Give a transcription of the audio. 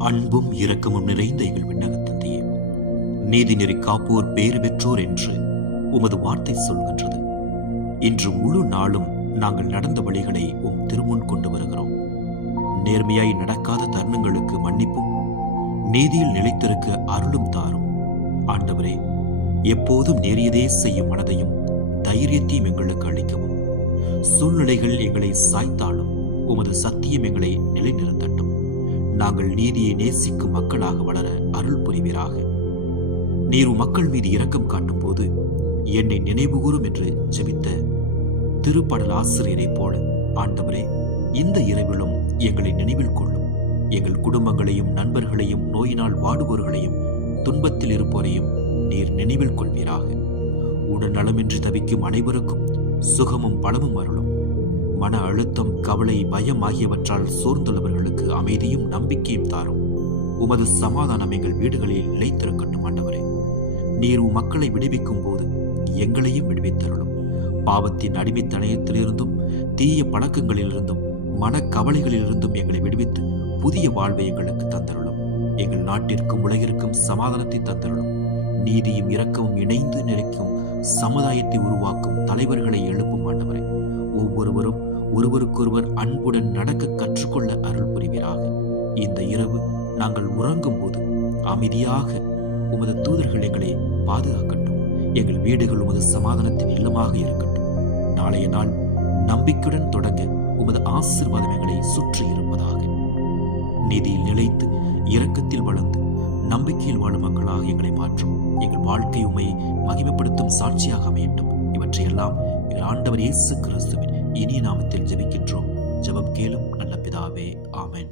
அன்பும் இரக்கமும் நிறைந்த எங்கள் விண்ணகத் தந்தையே, நீதிநெறி காப்போர் பேறு பெற்றோர் என்று உமது வார்த்தை சொல்கின்றது. இன்று முழு நாளும் நாங்கள் நடந்த வழிகளை உம் திருமுன் கொண்டு வருகிறோம். நேர்மையாய் நடக்காத தருணங்களுக்கு மன்னிப்பும், நீதியில் நிலைத்திருக்க அருளும் தாரும். ஆண்டவரே, எப்போதும் நேரியதே செய்யும் மனதையும் தைரியத்தையும் எங்களுக்கு அளிக்கவும். சூழ்நிலைகள் எங்களை சாய்த்தாலும் உமது சத்தியம் எங்களை நிலைநிறுத்தட்டும். நாங்கள் நீதியை நேசிக்கும் மக்களாக வளர அருள் புரிவீராக. நீர் மக்கள் மீது இரக்கம் காட்டும் போது என்னை நினைவுகூரும் என்று ஜெபித்த திருப்பாடல் ஆசிரியரைப் போல ஆண்டவரே, இந்த இரவிலும் எங்களை நினைவில் கொள்ளும். எங்கள் குடும்பங்களையும் நண்பர்களையும் நோயினால் வாடுவோர்களையும் துன்பத்தில் இருப்போரையும் நீர் நினைவில் கொள்வீராக. உடல் நலமின்றி தவிக்கும் அனைவருக்கும் சுகமும் பலமும் அருளும். மன அழுத்தம், கவலை, பயம் ஆகியவற்றால் சோர்ந்துள்ளவர்களுக்கு அமைதியும் நம்பிக்கையும் தாரும். உமது சமாதானம் எங்கள் வீடுகளில் நிலைத்திருக்கட்டும். ஆண்டவரே, நீர் மக்களை விடுவிக்கும் போது எங்களையும் விடுவித்தருளும். பாவத்தின் அடிமைத்தனத்திலிருந்தும் தீய பழக்கங்களிலிருந்தும் மனக்கவலைகளிலிருந்தும் எங்களை விடுவித்து புதிய வாழ்வை எங்களுக்கு தந்தருளும். எங்கள் நாட்டிற்கும் உலகிற்கும் சமாதானத்தை தந்தருளும். நீதியும் இரக்கமும் இணைந்து நிலைக்கும் சமுதாயத்தை உருவாக்கும் தலைவர்களை எழுப்பும். ஆண்டவரே, ஒவ்வொருவரும் ஒருவருக்கொருவர் அன்புடன் நடக்க கற்றுக்கொள்ள அருள் புரிவீராக. இந்த இரவு நாங்கள் உறங்கும் போது அமைதியாக உமது தூதர்கள் எங்களை பாதுகாக்கட்டும். எங்கள் வீடுகள் உமது சமாதானத்தின் இல்லமாக இருக்கட்டும். நாளைய நாள் நம்பிக்கையுடன் தொடங்க உமது ஆசீர்வாதம் எங்களை சுற்றி இருப்பதாக. நீதியில் நிலைத்து இரக்கத்தில் வளர்ந்து நம்பிக்கையில் வாழும் மக்களாக எங்களை மாற்றும். எங்கள் வாழ்க்கை உம்மை மகிமைப்படுத்தும் சாட்சியாக அமையட்டும். இவற்றையெல்லாம் எங்கள் ஆண்டவர் இயேசு கிறிஸ்துவின் இனிய நாமத்தில் ஜெபிக்கின்றோம். ஜெபம் கேளும் நல்ல பிதாவே. ஆமென்.